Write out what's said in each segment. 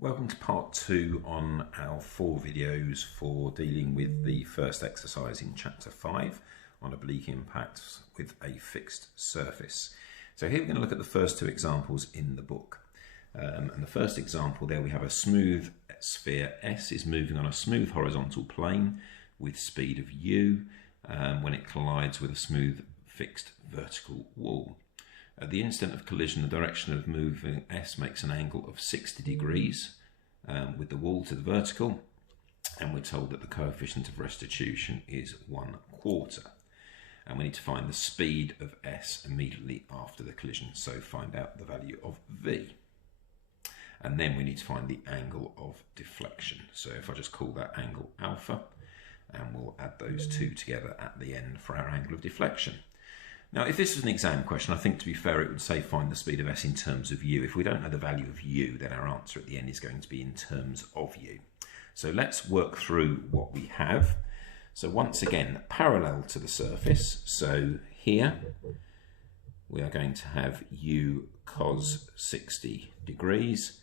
Welcome to part 2 on our 4 videos for dealing with the first exercise in chapter 5 on oblique impacts with a fixed surface. So here we're going to look at the first 2 examples in the book. And the first example there, we have a smooth sphere S is moving on a smooth horizontal plane with speed of u when it collides with a smooth fixed vertical wall. At the instant of collision, the direction of moving S makes an angle of 60 degrees with the wall to the vertical, and we're told that the coefficient of restitution is 1/4. And we need to find the speed of S immediately after the collision, so find out the value of V. And then we need to find the angle of deflection. So if I just call that angle alpha, and we'll add those two together at the end for our angle of deflection. Now, if this was an exam question, I think to be fair, it would say find the speed of S in terms of u. If we don't know the value of u, then our answer at the end is going to be in terms of u. So let's work through what we have. So once again, parallel to the surface. So here we are going to have u cos 60 degrees,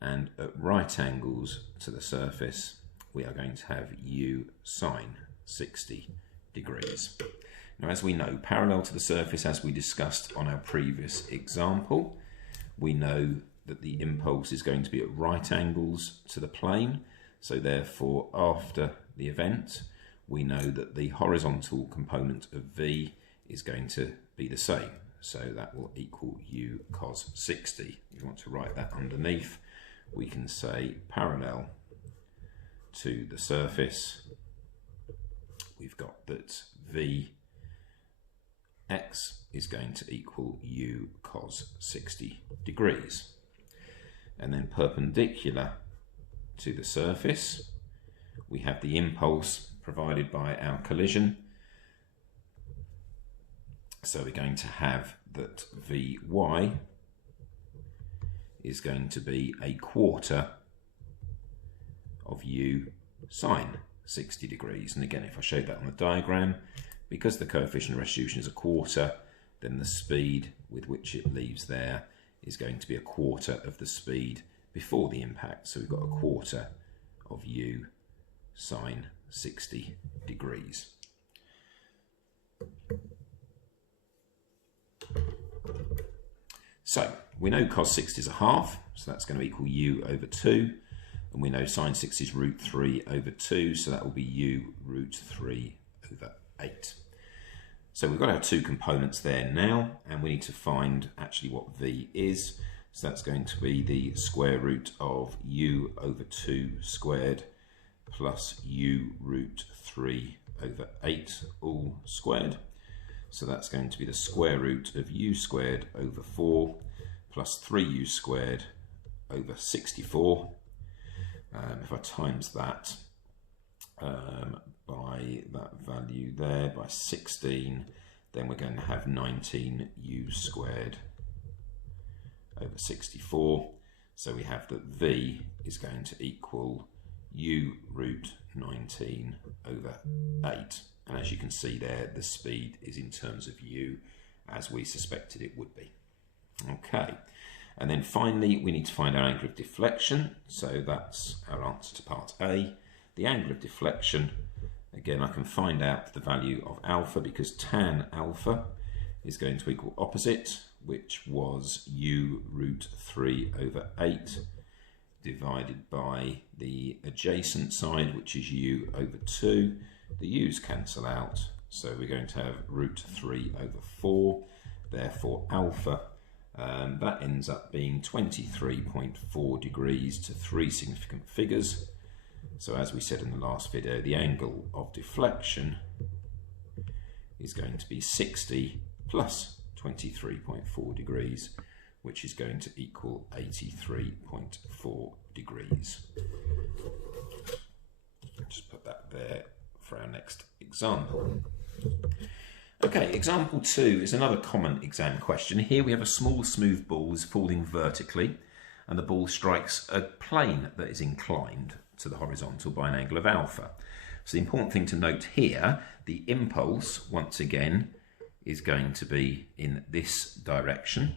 and at right angles to the surface, we are going to have u sine 60 degrees. Now, as we know, parallel to the surface, as we discussed on our previous example, we know that the impulse is going to be at right angles to the plane. So therefore, after the event, we know that the horizontal component of V is going to be the same. So that will equal u cos 60. If you want to write that underneath, we can say parallel to the surface, we've got that V x is going to equal u cos 60 degrees. And then perpendicular to the surface, we have the impulse provided by our collision. So we're going to have that Vy is going to be 1/4 of u sine 60 degrees. And again, if I showed that on the diagram, because the coefficient of restitution is 1/4, then the speed with which it leaves there is going to be 1/4 of the speed before the impact. So we've got 1/4 of u sine 60 degrees. So we know cos 60 is 1/2, so that's going to equal u over 2. And we know sine 60 is root 3 over 2, so that will be u root 3 over 8. So we've got our 2 components there now, and we need to find actually what V is. So that's going to be the square root of u over 2 squared plus u root 3 over 8 all squared. So that's going to be the square root of u squared over 4 plus 3u squared over 64. If I times that by that value there, by 16, then we're going to have 19u squared over 64. So we have that V is going to equal u root 19 over 8. And as you can see there, the speed is in terms of u, as we suspected it would be. Okay, and then finally we need to find our angle of deflection. So that's our answer to part A. The angle of deflection, again, I can find out the value of alpha because tan alpha is going to equal opposite, which was u root 3 over 8 divided by the adjacent side, which is u over 2. The u's cancel out, so we're going to have root 3 over 4. Therefore, alpha, that ends up being 23.4 degrees to 3 significant figures. So as we said in the last video, the angle of deflection is going to be 60 plus 23.4 degrees, which is going to equal 83.4 degrees. Just put that there for our next example. Okay, example 2 is another common exam question. Here we have a small smooth ball is falling vertically, and the ball strikes a plane that is inclined to the horizontal by an angle of alpha. So the important thing to note here, the impulse, once again, is going to be in this direction,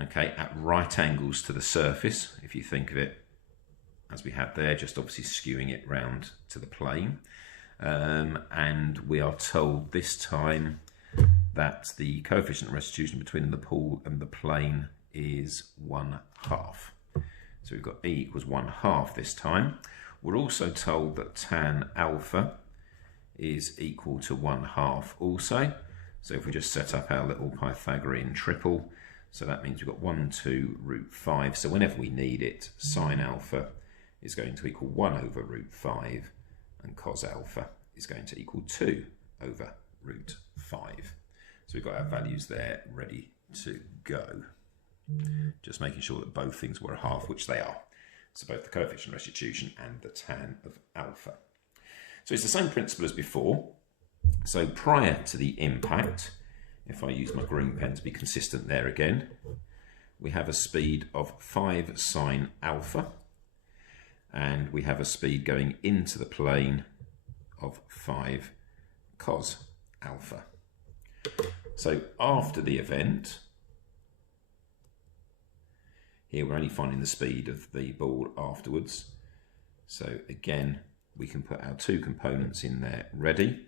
okay, at right angles to the surface, if you think of it as we had there, just obviously skewing it round to the plane. And we are told this time that the coefficient of restitution between the pool and the plane is 1/2. So we've got E equals 1/2 this time. We're also told that tan alpha is equal to 1/2 also. So if we just set up our little Pythagorean triple, so that means we've got 1, 2, √5. So whenever we need it, sine alpha is going to equal 1/√5, and cos alpha is going to equal 2/√5. So we've got our values there ready to go. Just making sure that both things were 1/2, which they are. So both the coefficient of restitution and the tan of alpha. So it's the same principle as before. So prior to the impact, if I use my green pen to be consistent there again, we have a speed of 5 sine alpha, and we have a speed going into the plane of 5 cos alpha. So after the event, here we're only finding the speed of the ball afterwards. So again, we can put our two components in there ready,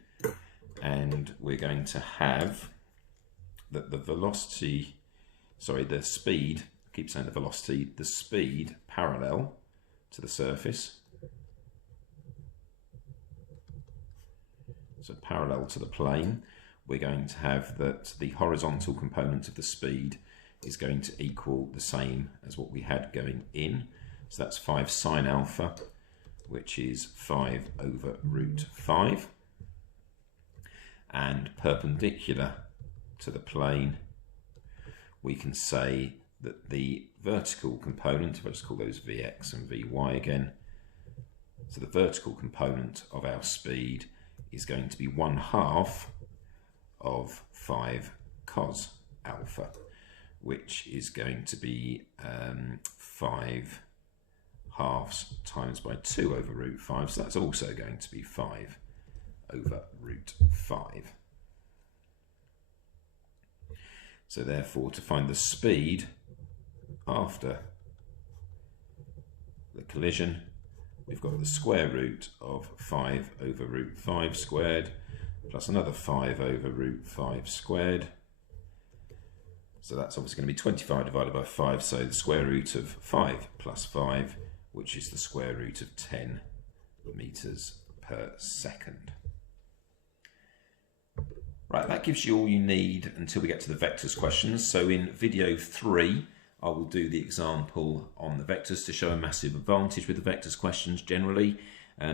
and we're going to have that the velocity, sorry, the speed, I keep saying the velocity, the speed parallel to the surface. So parallel to the plane, we're going to have that the horizontal component of the speed is going to equal the same as what we had going in. So that's 5 sine alpha, which is 5/√5. And perpendicular to the plane, we can say that the vertical component, if I just call those Vx and Vy again, so the vertical component of our speed is going to be 1/2 of 5 cos alpha, which is going to be 5 halves times by 2/√5, so that's also going to be 5/√5. So therefore, to find the speed after the collision, we've got the square root of 5/√5 squared plus another 5/√5 squared. So that's obviously going to be 25 divided by 5, so the square root of 5 plus 5, which is the square root of 10 meters per second. Right, that gives you all you need until we get to the vectors questions. So in video 3, I will do the example on the vectors to show a massive advantage with the vectors questions generally,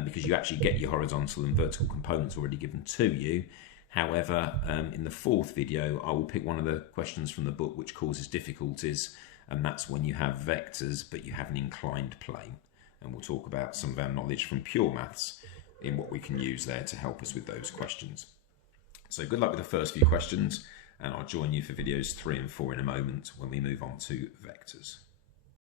because you actually get your horizontal and vertical components already given to you. However, in the 4th video, I will pick one of the questions from the book which causes difficulties, and that's when you have vectors but you have an inclined plane. And we'll talk about some of our knowledge from pure maths in what we can use there to help us with those questions. So good luck with the first few questions, and I'll join you for videos 3 and 4 in a moment when we move on to vectors.